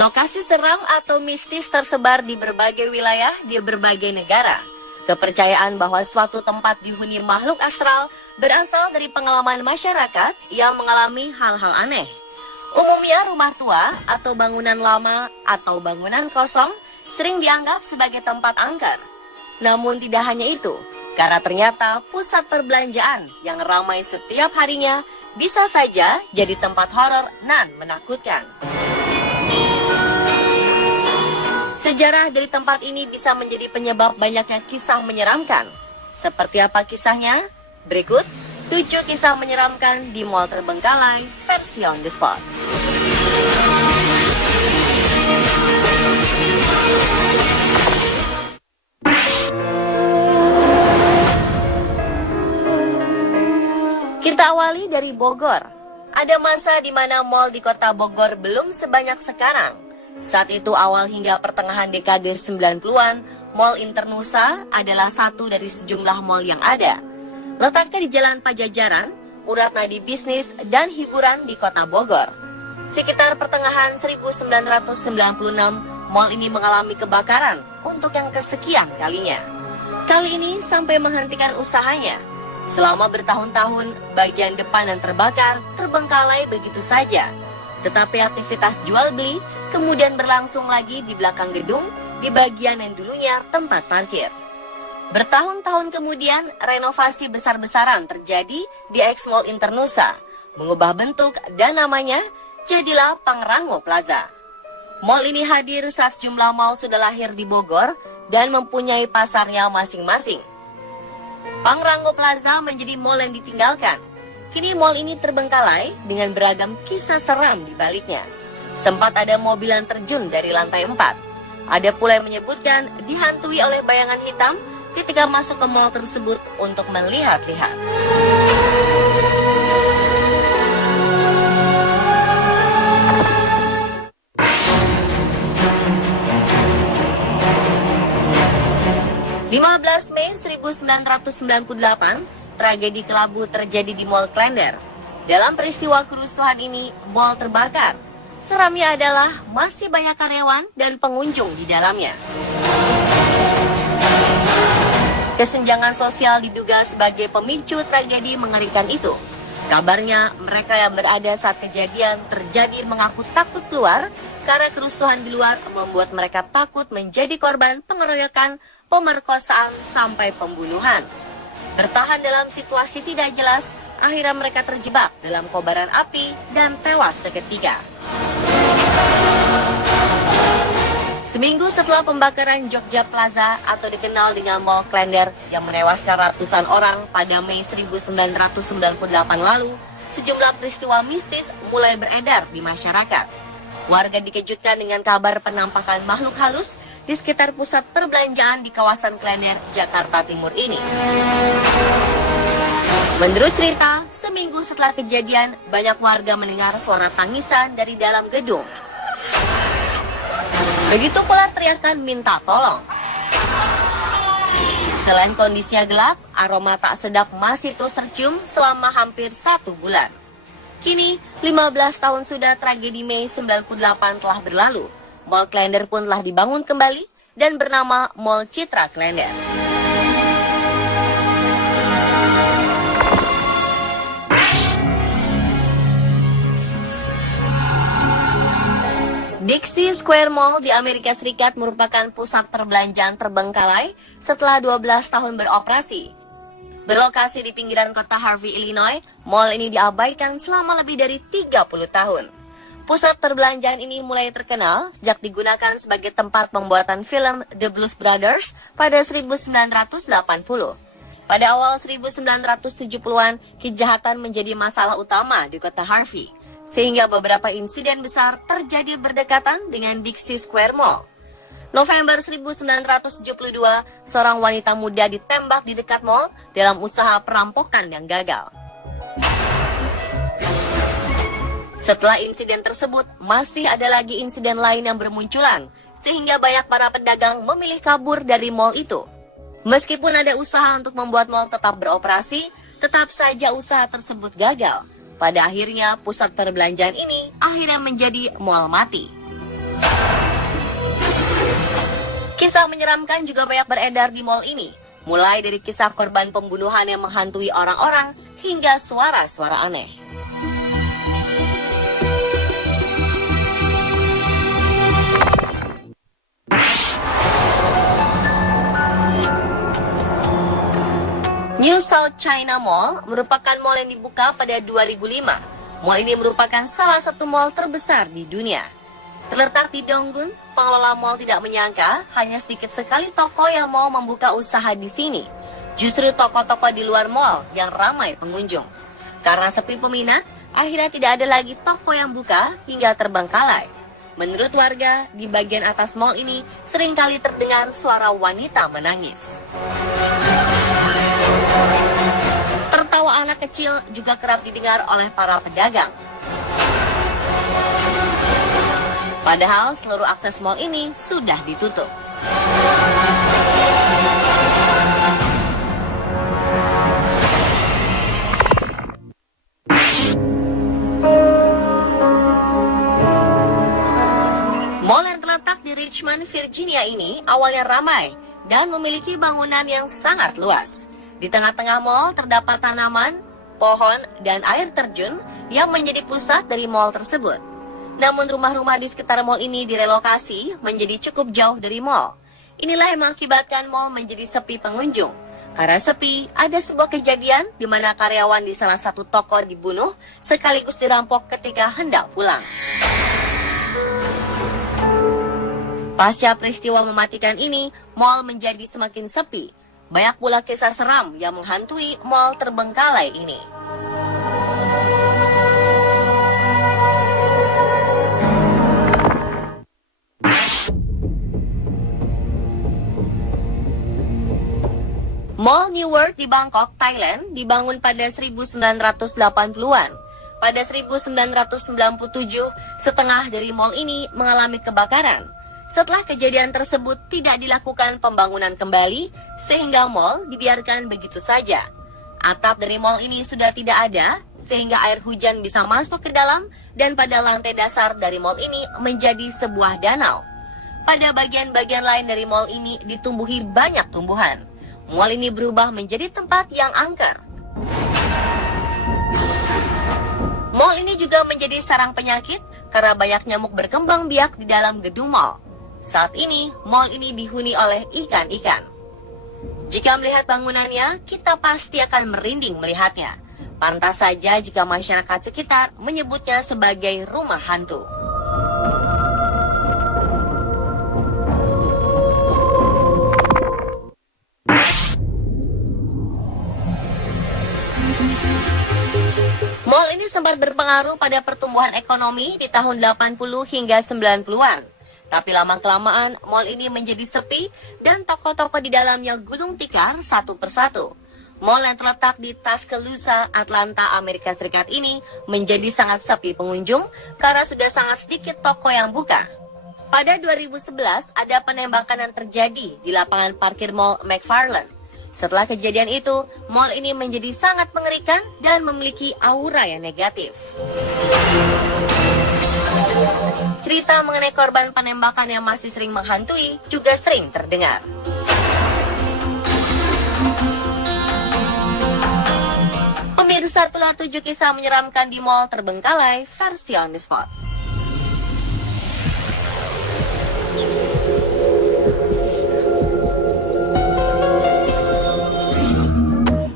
Lokasi seram atau mistis tersebar di berbagai wilayah di berbagai negara. Kepercayaan bahwa suatu tempat dihuni makhluk astral berasal dari pengalaman masyarakat yang mengalami hal-hal aneh. Umumnya rumah tua atau bangunan lama atau bangunan kosong sering dianggap sebagai tempat angker. Namun tidak hanya itu, karena ternyata pusat perbelanjaan yang ramai setiap harinya bisa saja jadi tempat horor nan menakutkan. Sejarah dari tempat ini bisa menjadi penyebab banyaknya kisah menyeramkan. Seperti apa kisahnya? Berikut 7 kisah menyeramkan di Mall Terbengkalai versi on the spot. Kita awali dari Bogor. Ada masa di mana mall di kota Bogor belum sebanyak sekarang. Saat itu awal hingga pertengahan dekade 90-an, Mall Internusa adalah satu dari sejumlah mall yang ada. Letaknya di Jalan Pajajaran, urat nadi bisnis dan hiburan di kota Bogor. Sekitar pertengahan 1996, mall ini mengalami kebakaran untuk yang kesekian kalinya. Kali ini sampai menghentikan usahanya. Selama bertahun-tahun, bagian depan yang terbakar terbengkalai begitu saja. Tetapi aktivitas jual beli kemudian berlangsung lagi di belakang gedung, di bagian yang dulunya tempat parkir. Bertahun-tahun kemudian, renovasi besar-besaran terjadi di X-Mall Internusa, mengubah bentuk dan namanya, jadilah Pangrango Plaza. Mall ini hadir saat sejumlah mall sudah lahir di Bogor dan mempunyai pasarnya masing-masing. Pangrango Plaza menjadi mall yang ditinggalkan. Kini mall ini terbengkalai dengan beragam kisah seram di baliknya. Sempat ada mobil yang terjun dari lantai 4. Ada pula yang menyebutkan dihantui oleh bayangan hitam ketika masuk ke mall tersebut untuk melihat-lihat. Mei 1998, tragedi kelabu terjadi di Mall Klender. Dalam peristiwa kerusuhan ini, mall terbakar. Seramnya adalah masih banyak karyawan dan pengunjung di dalamnya. Kesenjangan sosial diduga sebagai pemicu tragedi mengerikan itu. Kabarnya, mereka yang berada saat kejadian terjadi mengaku takut keluar karena kerusuhan di luar membuat mereka takut menjadi korban pengeroyokan, pemerkosaan, sampai pembunuhan. Bertahan dalam situasi tidak jelas, akhirnya mereka terjebak dalam kobaran api dan tewas seketika. Seminggu setelah pembakaran Jogja Plaza atau dikenal dengan Mall Klender yang menewaskan ratusan orang pada Mei 1998 lalu, sejumlah peristiwa mistis mulai beredar di masyarakat. Warga dikejutkan dengan kabar penampakan makhluk halus di sekitar pusat perbelanjaan di kawasan Klender, Jakarta Timur ini. Menurut cerita, seminggu setelah kejadian, banyak warga mendengar suara tangisan dari dalam gedung. Begitu pula teriakan minta tolong. Selain kondisinya gelap, aroma tak sedap masih terus tercium selama hampir 1 bulan. Kini, 15 tahun sudah tragedi Mei 98 telah berlalu. Mall Klender pun telah dibangun kembali dan bernama Mall Citra Klender. Dixie Square Mall di Amerika Serikat merupakan pusat perbelanjaan terbengkalai setelah 12 tahun beroperasi. Berlokasi di pinggiran kota Harvey, Illinois, mall ini diabaikan selama lebih dari 30 tahun. Pusat perbelanjaan ini mulai terkenal sejak digunakan sebagai tempat pembuatan film The Blues Brothers pada 1980. Pada awal 1970-an, kejahatan menjadi masalah utama di kota Harvey, sehingga beberapa insiden besar terjadi berdekatan dengan Dixie Square Mall. November 1972, seorang wanita muda ditembak di dekat mall dalam usaha perampokan yang gagal. Setelah insiden tersebut, masih ada lagi insiden lain yang bermunculan, sehingga banyak para pedagang memilih kabur dari mall itu. Meskipun ada usaha untuk membuat mall tetap beroperasi, tetap saja usaha tersebut gagal. Pada akhirnya, pusat perbelanjaan ini akhirnya menjadi mall mati. Kisah menyeramkan juga banyak beredar di mal ini, mulai dari kisah korban pembunuhan yang menghantui orang-orang hingga suara-suara aneh. New South China Mall merupakan mall yang dibuka pada 2005. Mall ini merupakan salah satu mall terbesar di dunia. Terletak di Donggun, pengelola mall tidak menyangka hanya sedikit sekali toko yang mau membuka usaha di sini. Justru toko-toko di luar mall yang ramai pengunjung. Karena sepi peminat, akhirnya tidak ada lagi toko yang buka hingga terbengkalai. Menurut warga, di bagian atas mall ini seringkali terdengar suara wanita menangis. Tertawa anak kecil juga kerap didengar oleh para pedagang. Padahal seluruh akses mal ini sudah ditutup. Mall yang terletak di Richmond, Virginia ini awalnya ramai dan memiliki bangunan yang sangat luas. Di tengah-tengah mall terdapat tanaman, pohon, dan air terjun yang menjadi pusat dari mall tersebut. Namun rumah-rumah di sekitar mall ini direlokasi menjadi cukup jauh dari mall. Inilah yang mengakibatkan mall menjadi sepi pengunjung. Karena sepi, ada sebuah kejadian di mana karyawan di salah satu toko dibunuh sekaligus dirampok ketika hendak pulang. Pasca peristiwa mematikan ini, mall menjadi semakin sepi. Banyak pula kisah seram yang menghantui mall terbengkalai ini. Mall New World di Bangkok, Thailand dibangun pada 1980-an. Pada 1997, setengah dari mall ini mengalami kebakaran. Setelah kejadian tersebut tidak dilakukan pembangunan kembali, sehingga mall dibiarkan begitu saja. Atap dari mall ini sudah tidak ada, sehingga air hujan bisa masuk ke dalam, dan pada lantai dasar dari mall ini menjadi sebuah danau. Pada bagian-bagian lain dari mall ini ditumbuhi banyak tumbuhan. Mall ini berubah menjadi tempat yang angker. Mall ini juga menjadi sarang penyakit karena banyak nyamuk berkembang biak di dalam gedung mall. Saat ini, mall ini dihuni oleh ikan-ikan. Jika melihat bangunannya, kita pasti akan merinding melihatnya. Pantas saja jika masyarakat sekitar menyebutnya sebagai rumah hantu. Mall ini sempat berpengaruh pada pertumbuhan ekonomi di tahun 80 hingga 90-an. Tapi lama-kelamaan, mall ini menjadi sepi dan toko-toko di dalamnya gulung tikar satu persatu. Mall yang terletak di Tuscaloosa, Atlanta, Amerika Serikat ini menjadi sangat sepi pengunjung karena sudah sangat sedikit toko yang buka. Pada 2011, ada penembakan yang terjadi di lapangan parkir mall McFarland. Setelah kejadian itu, mall ini menjadi sangat mengerikan dan memiliki aura yang negatif. Cerita mengenai korban penembakan yang masih sering menghantui juga sering terdengar. Pemirsa, itulah 7 kisah menyeramkan di mall terbengkalai versi On The Spot.